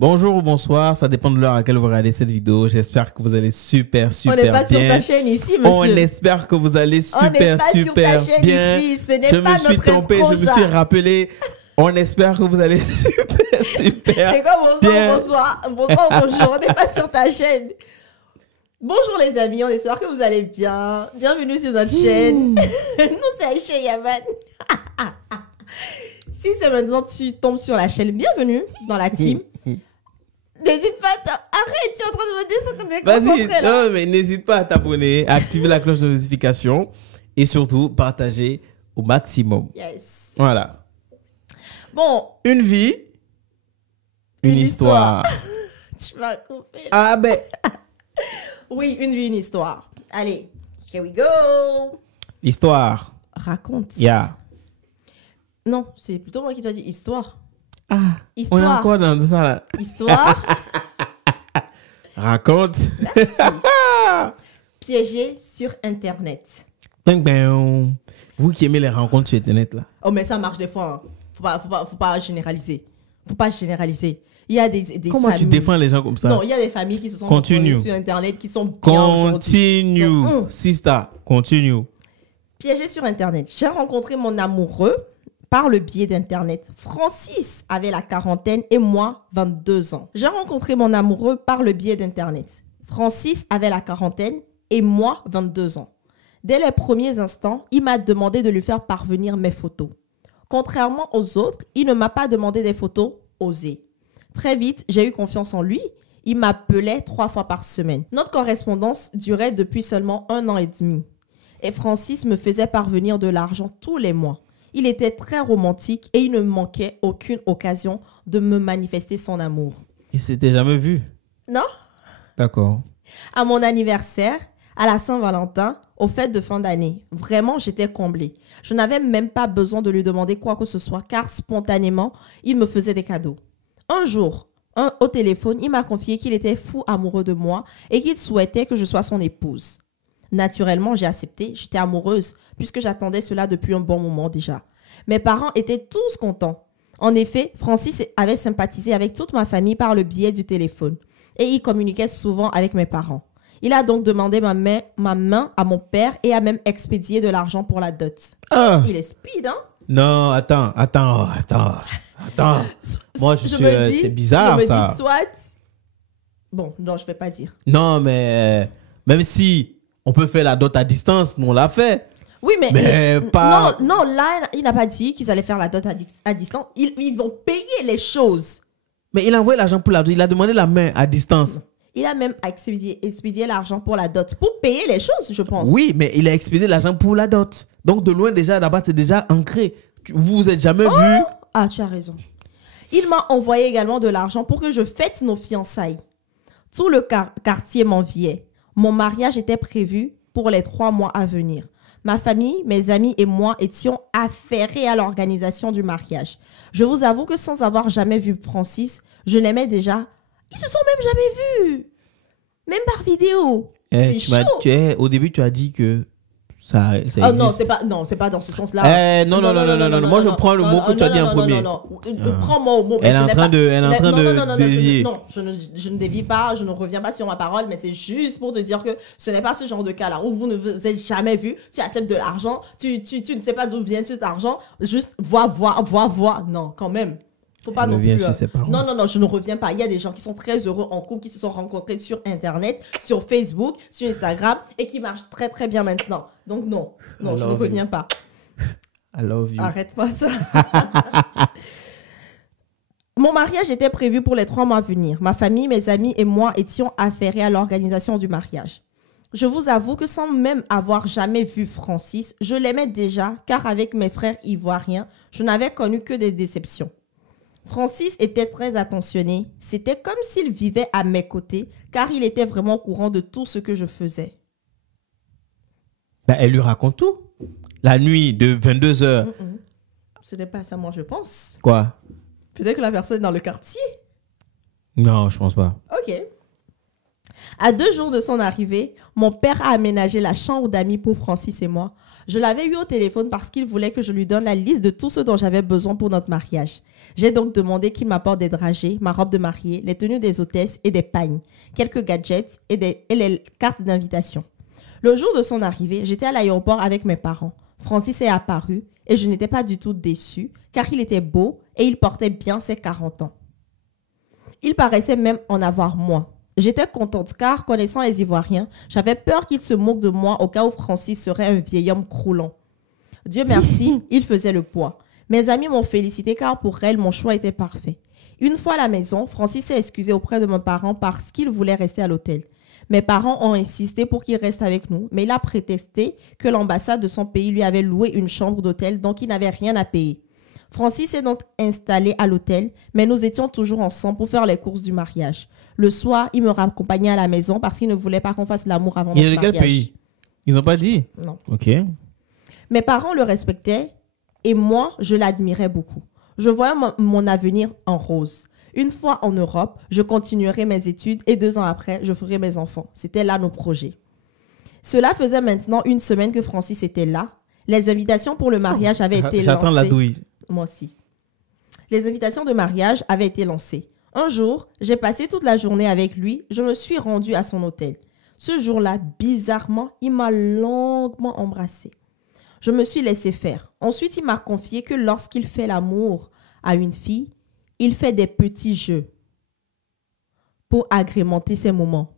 Bonjour ou bonsoir, ça dépend de l'heure à laquelle vous regardez cette vidéo. J'espère que vous allez super bien. On n'est pas sur ta chaîne ici, monsieur. On espère que vous allez super bien. Sur ta chaîne ici. Ce n'est pas Je me suis trompé, je me suis rappelé. On espère que vous allez super C'est quoi bonsoir, bonjour. On n'est pas sur ta chaîne. Bonjour les amis, on espère que vous allez bien. Bienvenue sur notre chaîne. Nous, c'est Aïcha Yaman. Si c'est maintenant tu tombes sur la chaîne, bienvenue dans la team. N'hésite pas, arrête, tu es en train de me dire qu'on est concentré là. Non, mais n'hésite pas à t'abonner, à activer la cloche de notification et surtout partager au maximum. Yes. Voilà. Bon. Une vie, une histoire. Tu m'as coupé. Ah ben. Oui, une vie, une histoire. Allez, here we go. L'histoire. Raconte. Yeah. Non, c'est plutôt moi qui dois dire histoire. Ah, histoire. on est encore dans ça là. Histoire. Raconte. Merci. Piégé sur Internet. Vous qui aimez les rencontres sur Internet là. Oh, mais ça marche des fois. Hein. Faut pas généraliser. Faut pas généraliser. Il y a des Comment familles... tu défends les gens comme ça? Non, il y a des familles qui se sont rencontrées sur Internet qui sont bien Continue. Sister, continue. Piégé sur Internet. J'ai rencontré mon amoureux par le biais d'Internet. Francis avait la quarantaine et moi, 22 ans. J'ai rencontré mon amoureux par le biais d'Internet. Francis avait la quarantaine et moi, 22 ans. Dès les premiers instants, il m'a demandé de lui faire parvenir mes photos. Contrairement aux autres, il ne m'a pas demandé des photos osées. Très vite, j'ai eu confiance en lui. Il m'appelait 3 fois par semaine. Notre correspondance durait depuis seulement 1 an et demi. Et Francis me faisait parvenir de l'argent tous les mois. Il était très romantique et il ne manquait aucune occasion de me manifester son amour. Il s'était jamais vu? Non. D'accord. À mon anniversaire, à la Saint-Valentin, aux fêtes de fin d'année, vraiment j'étais comblée. Je n'avais même pas besoin de lui demander quoi que ce soit car spontanément, il me faisait des cadeaux. Un jour, au téléphone, il m'a confié qu'il était fou amoureux de moi et qu'il souhaitait que je sois son épouse. Naturellement, j'ai accepté, j'étais amoureuse puisque j'attendais cela depuis un bon moment déjà. Mes parents étaient tous contents. En effet, Francis avait sympathisé avec toute ma famille par le biais du téléphone et il communiquait souvent avec mes parents. Il a donc demandé ma main à mon père et a même expédié de l'argent pour la dot. Ah. Il est speed, hein? Non, attends. Moi, c'est bizarre, ça. Je me dis soit... Bon, non, je ne vais pas dire. Non, mais même si on peut faire la dot à distance, nous on l'a fait. Oui, mais pas... Non, là, il n'a pas dit qu'ils allaient faire la dot à distance. Ils vont payer les choses. Mais il a envoyé l'argent pour la dot. Il a demandé la main à distance. Il a même expédié l'argent pour la dot. Pour payer les choses, je pense. Oui, mais il a expédié l'argent pour la dot. Donc, de loin, déjà, là-bas, c'est déjà ancré. Vous vous êtes jamais vu. Ah, tu as raison. Il m'a envoyé également de l'argent pour que je fête nos fiançailles. Tout le quartier m'enviait. Mon mariage était prévu pour les 3 mois à venir. Ma famille, mes amis et moi étions affairés à l'organisation du mariage. Je vous avoue que sans avoir jamais vu Francis, je l'aimais déjà. Ils se sont même jamais vus. Même par vidéo. C'est chaud. Au début, tu as dit que ça existe. Non, c'est pas dans ce sens-là. Non. Moi, je prends le mot que tu as dit en premier. Non. Prends-moi au mot. Elle est en train de dévier. Non, je ne dévie pas, je ne reviens pas sur ma parole, mais c'est juste pour te dire que ce n'est pas ce genre de cas-là où vous ne vous êtes jamais vu, tu acceptes de l'argent, tu ne sais pas d'où vient cet argent, juste vois. Non, quand même. Faut pas non plus. Non, je ne reviens pas. Il y a des gens qui sont très heureux en couple, qui se sont rencontrés sur Internet, sur Facebook, sur Instagram et qui marchent très très bien maintenant. Donc non, je ne reviens pas. I love you. Arrête pas ça. Mon mariage était prévu pour les 3 mois à venir. Ma famille, mes amis et moi étions affairés à l'organisation du mariage. Je vous avoue que sans même avoir jamais vu Francis, je l'aimais déjà car avec mes frères ivoiriens, je n'avais connu que des déceptions. Francis était très attentionné. C'était comme s'il vivait à mes côtés, car il était vraiment au courant de tout ce que je faisais. Elle lui raconte tout. La nuit de 22h. Ce n'est pas ça, moi, je pense. Quoi? Peut-être que la personne est dans le quartier. Non, je pense pas. Ok. À 2 jours de son arrivée, mon père a aménagé la chambre d'amis pour Francis et moi. Je l'avais eu au téléphone parce qu'il voulait que je lui donne la liste de tout ce dont j'avais besoin pour notre mariage. J'ai donc demandé qu'il m'apporte des dragées, ma robe de mariée, les tenues des hôtesses et des pagnes, quelques gadgets et les cartes d'invitation. Le jour de son arrivée, j'étais à l'aéroport avec mes parents. Francis est apparu et je n'étais pas du tout déçue car il était beau et il portait bien ses 40 ans. Il paraissait même en avoir moins. J'étais contente car, connaissant les Ivoiriens, j'avais peur qu'ils se moquent de moi au cas où Francis serait un vieil homme croulant. Dieu merci, il faisait le poids. Mes amis m'ont félicité car pour elle, mon choix était parfait. Une fois à la maison, Francis s'est excusé auprès de mes parents parce qu'il voulait rester à l'hôtel. Mes parents ont insisté pour qu'il reste avec nous, mais il a prétexté que l'ambassade de son pays lui avait loué une chambre d'hôtel, donc il n'avait rien à payer. Francis est donc installé à l'hôtel, mais nous étions toujours ensemble pour faire les courses du mariage. Le soir, il me raccompagnait à la maison parce qu'il ne voulait pas qu'on fasse l'amour avant notre mariage. Il est de quel pays? Ils n'ont pas dit? Non. Ok. Mes parents le respectaient et moi, je l'admirais beaucoup. Je voyais mon avenir en rose. Une fois en Europe, je continuerai mes études et 2 ans après, je ferai mes enfants. C'était là nos projets. Cela faisait maintenant 1 semaine que Francis était là. Les invitations pour le mariage avaient été lancées. J'attends la douille. Moi aussi. Les invitations de mariage avaient été lancées. Un jour, j'ai passé toute la journée avec lui. Je me suis rendue à son hôtel. Ce jour-là, bizarrement, il m'a longuement embrassée. Je me suis laissée faire. Ensuite, il m'a confié que lorsqu'il fait l'amour à une fille, il fait des petits jeux pour agrémenter ses moments.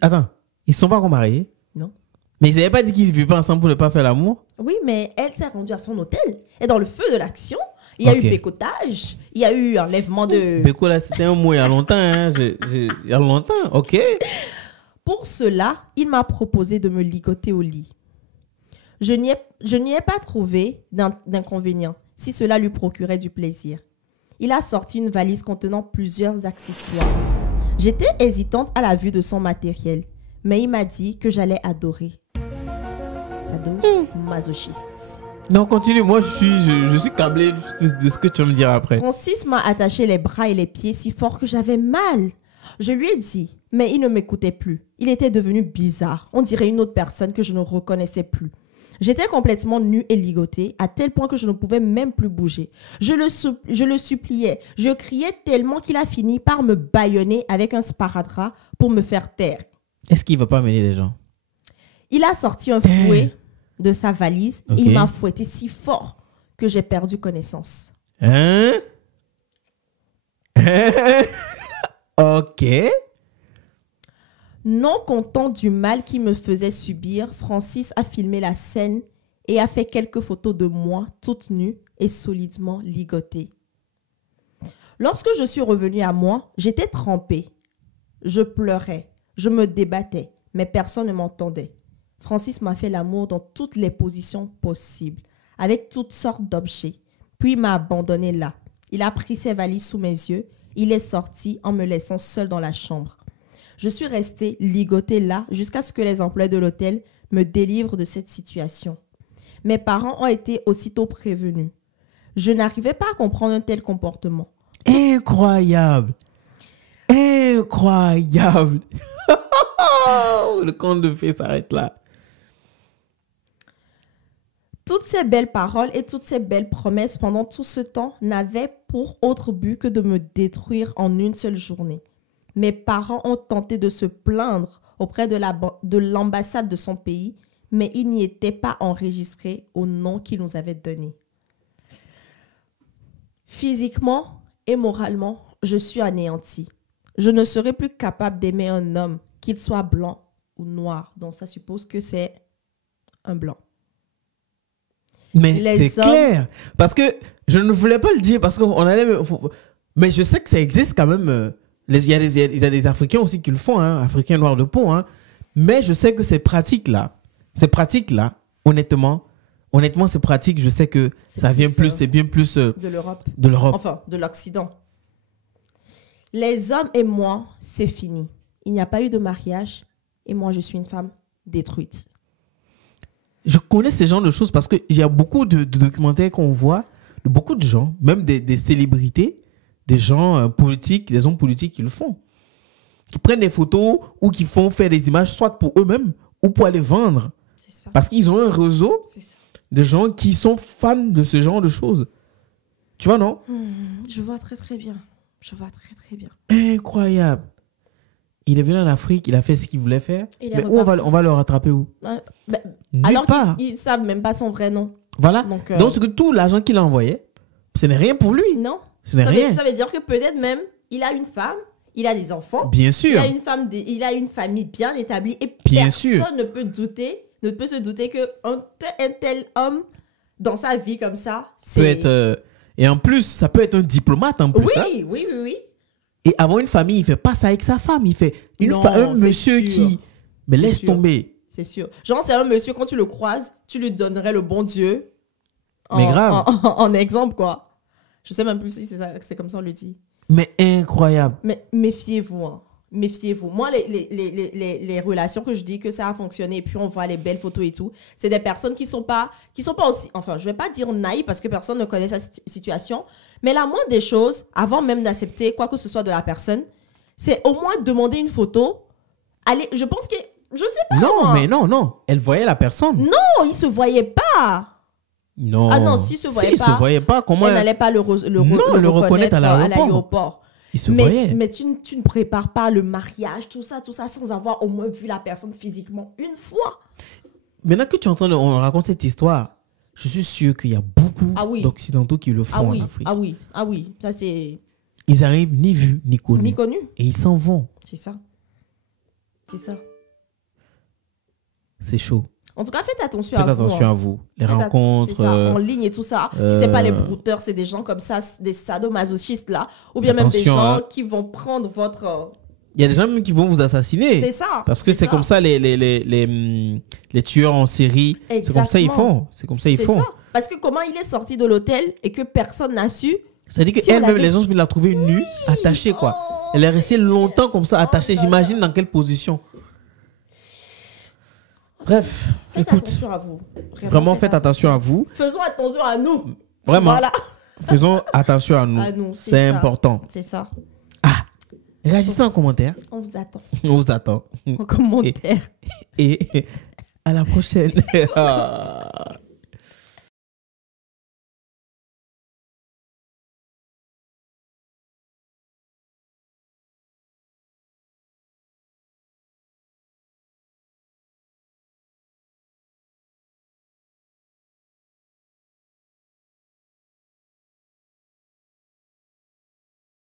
Attends, ils ne sont pas encore mariés? Non. Mais ils n'avaient pas dit qu'ils ne vivaient pas ensemble pour ne pas faire l'amour? Oui, mais elle s'est rendue à son hôtel. Et dans le feu de l'action, il y a eu bécotage, il y a eu enlèvement de... Béco, là, c'était un mot il y a longtemps. Hein. Il y a longtemps, ok. Pour cela, il m'a proposé de me ligoter au lit. Je n'y ai pas trouvé d'inconvénient si cela lui procurait du plaisir. Il a sorti une valise contenant plusieurs accessoires. J'étais hésitante à la vue de son matériel, mais il m'a dit que j'allais adorer. Masochiste. Non, continue. Moi, je suis câblé de ce que tu vas me dire après. Francis m'a attaché les bras et les pieds si fort que j'avais mal. Je lui ai dit, mais il ne m'écoutait plus. Il était devenu bizarre. On dirait une autre personne que je ne reconnaissais plus. J'étais complètement nue et ligotée, à tel point que je ne pouvais même plus bouger. Je le suppliais. Je criais tellement qu'il a fini par me bâillonner avec un sparadrap pour me faire taire. Est-ce qu'il ne va pas amener des gens? Il a sorti un fouet de sa valise. Okay. Il m'a fouetté si fort que j'ai perdu connaissance. Hein? Ok. Non content du mal qu'il me faisait subir, Francis a filmé la scène et a fait quelques photos de moi, toute nue et solidement ligotée. Lorsque je suis revenue à moi, j'étais trempée. Je pleurais, je me débattais, mais personne ne m'entendait. Francis m'a fait l'amour dans toutes les positions possibles, avec toutes sortes d'objets, puis m'a abandonnée là. Il a pris ses valises sous mes yeux, il est sorti en me laissant seule dans la chambre. Je suis restée ligotée là jusqu'à ce que les employés de l'hôtel me délivrent de cette situation. Mes parents ont été aussitôt prévenus. Je n'arrivais pas à comprendre un tel comportement. Incroyable! Incroyable! Le conte de fées s'arrête là. Toutes ces belles paroles et toutes ces belles promesses pendant tout ce temps n'avaient pour autre but que de me détruire en une seule journée. Mes parents ont tenté de se plaindre auprès de l'ambassade de son pays, mais ils n'y étaient pas enregistrés au nom qu'ils nous avaient donné. Physiquement et moralement, je suis anéantie. Je ne serai plus capable d'aimer un homme, qu'il soit blanc ou noir. Donc ça suppose que c'est un blanc. Mais c'est clair. Parce que je ne voulais pas le dire parce qu'on allait... Mais je sais que ça existe quand même... Il y a des Africains aussi qui le font, hein, Africains noirs de peau. Hein. Mais je sais que ces pratiques-là, honnêtement, ces pratiques, je sais que ça vient plus, c'est bien plus de l'Europe. Enfin, de l'Occident. Les hommes et moi, c'est fini. Il n'y a pas eu de mariage et moi, je suis une femme détruite. Je connais ces genres de choses parce qu'il y a beaucoup de documentaires qu'on voit de beaucoup de gens, même des célébrités, des gens politiques, des hommes politiques qui le font. Qui prennent des photos ou qui font faire des images soit pour eux-mêmes ou pour aller vendre C'est ça. Parce qu'ils ont un réseau C'est ça. de gens qui sont fans de ce genre de choses. Tu vois, non? Je vois très très bien. Je vois très très bien. Incroyable. Il est venu en Afrique, il a fait ce qu'il voulait faire. Il est Mais où reparti. on va le rattraper où? Ben, Nulle alors part. qu'ils ne savent même pas son vrai nom. Voilà. Donc, c'est que tout l'argent qu'il a envoyé, ce n'est rien pour lui. non. Ce n'est rien. Ça veut dire que peut-être même, il a une femme, il a des enfants. Bien Il sûr. a une femme, il a une famille bien établie et Bien personne sûr. ne peut se douter que un tel homme dans sa vie comme ça, Peut être, et en plus, ça peut être un diplomate en plus. oui, hein. oui, oui, oui. Et avoir une famille, il fait pas ça avec sa femme. Il fait Non, un c'est monsieur sûr. qui... Mais C'est laisse sûr. tomber. C'est sûr. Genre, c'est un monsieur, quand tu le croises, tu lui donnerais le bon Dieu. Mais grave. En exemple, quoi. Je sais même plus si c'est comme ça on le dit. Mais incroyable. Mais méfiez-vous, hein. Méfiez-vous. Moi, les relations que je dis que ça a fonctionné et puis on voit les belles photos et tout, c'est des personnes qui sont pas aussi, enfin, je vais pas dire naïves parce que personne ne connaît sa situation, mais la moindre des choses, avant même d'accepter quoi que ce soit de la personne, c'est au moins demander une photo. Allez, je pense que, je sais pas. Non, moi. mais non. Elle voyait la personne. Non, ils se voyaient pas. Non. Ah non, s'ils se voyaient S'ils pas, se voyaient pas, comment... Elle n'allait pas le reconnaître à l'aéroport. Ils se voyaient. Mais tu ne prépares pas le mariage, tout ça, sans avoir au moins vu la personne physiquement une fois. Maintenant que tu es en train de on raconte cette histoire, je suis sûr qu'il y a beaucoup Ah oui. d'Occidentaux qui le font en Afrique. Ah oui, ça c'est Ils arrivent ni vus, ni connus. ni connu. Et ils s'en vont. C'est ça. C'est ça. C'est chaud. En tout cas, faites attention Faites à vous. attention hein. à vous. Les C'est rencontres. ça, en ligne et tout ça. Si c'est pas les brouteurs, c'est des gens comme ça, des sadomasochistes là. Ou bien même des Attention, gens hein. qui vont prendre votre... Il y a des gens même qui vont vous assassiner. C'est ça. Parce que c'est comme ça les tueurs en série. C'est comme ça ils font. C'est comme ça ils font. Ça. Parce que comment il est sorti de l'hôtel et que personne n'a su. C'est-à-dire Si on qu'elle-même, l'avait- les gens la trouvé nue, attachée quoi. Oh. Elle est restée longtemps comme ça, attachée. là là. J'imagine dans quelle position. Bref, Faites écoute. attention à vous. Vraiment, faites attention à vous. Faisons attention à nous. Vraiment. Voilà. Faisons attention à nous. À nous, C'est ça. important. C'est ça. Réagissez en commentaire. On vous attend. On vous attend. En commentaire. Et à la prochaine.